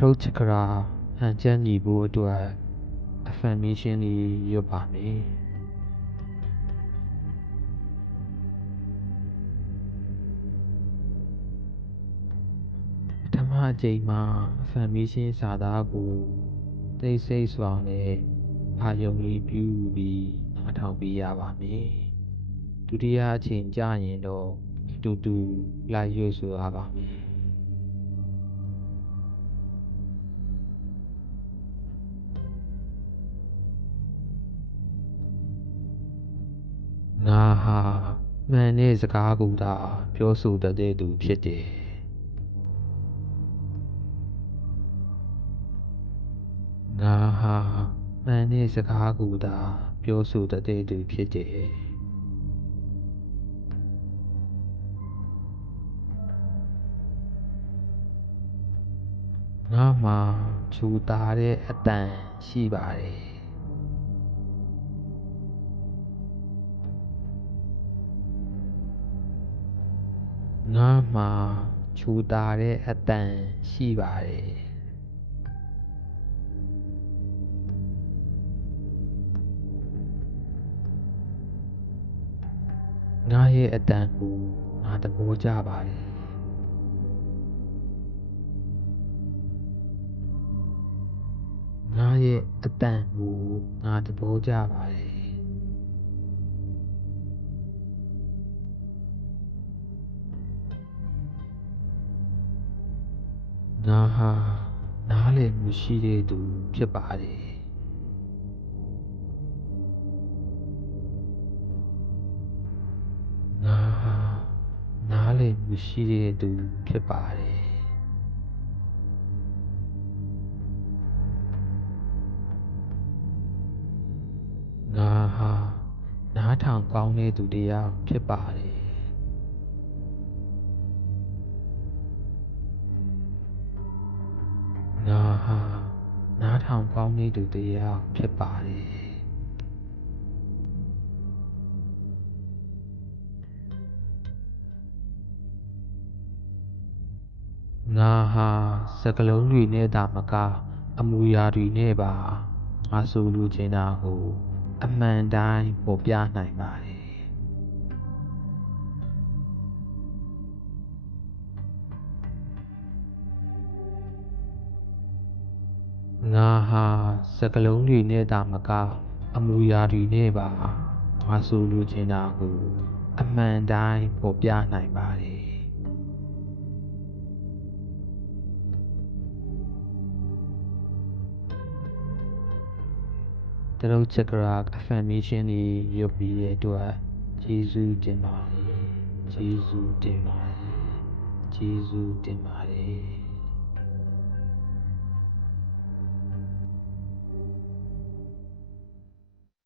ရုတ်ချက်ကရာဟန်ချက်ညီဖို့အတွက် affirmation လေးရွတ်ပါမယ်ပထမအကြိမ်မှာ affirmation စာသားကိုတိတ်ဆိတ်စွာနဲ့အာရုံပြုပြီးနားထောင်ပေးရပါမယ်ဒုတိယအချိန်ကျရင်တော့အတူတူလိုက်ရွတ်ဆိုရပါမယ်ငါဟာမှန်တဲ့စကားကိုသာပြောဆိုတတ်တဲ့သူဖြစ်တယ်ငါဟာမှန်တဲ့စကားကိုသာပြောဆိုတတ်တဲ့သူဖြစ်တယ်ငါမှာချိုသာတဲ့အသံရှိပါတယ်ငါမှာချိုသာတဲ့အသံရှိပါတယ်ငါရဲ့အသံကိုငါသဘောကျပါတယ်ငါရဲ့အသံကိုငါသဘောကျပါတယ်ငါဟာနားလည်မှုရှိတဲ့သူဖြစ်ပါတယ်ငါဟာနားလည်မှုရှိတဲ့သူဖြစ်ပါတယ်ငါဟာနားထောင်ကောင်းတဲ့သူတစ်ယောက်ဖြစ်ပါတယ်ငါဟာနားထောင်ကောင်းတဲ့သူတစ်ယောက်ဖြစ်ပါတယ်ငါဟာစကားလုံးတွေနဲ့သာမကအမူအရာတွေနဲ့ပါငါဆိုလိုချင်တာကိုအမှန်တိုင်းဖော်ပြနိုင်ပါတယ်ငါဟာစကားလုံးတွေနဲ့သာမကအမူအရာတွေနဲ့ပါငါဆိုလိုချင်တာကိုအမှန်တိုင်းဖော်ပြနိုင်ပါတယ်တရုတ်ချက်ကရာ affirmation လေးရွတ်ပြီးတဲ့အတွက်ကျေးဇူးတင်ပါတယ်ကျေးဇူးတင်ပါတယ်ကျေးဇူးတင်ပါတယ်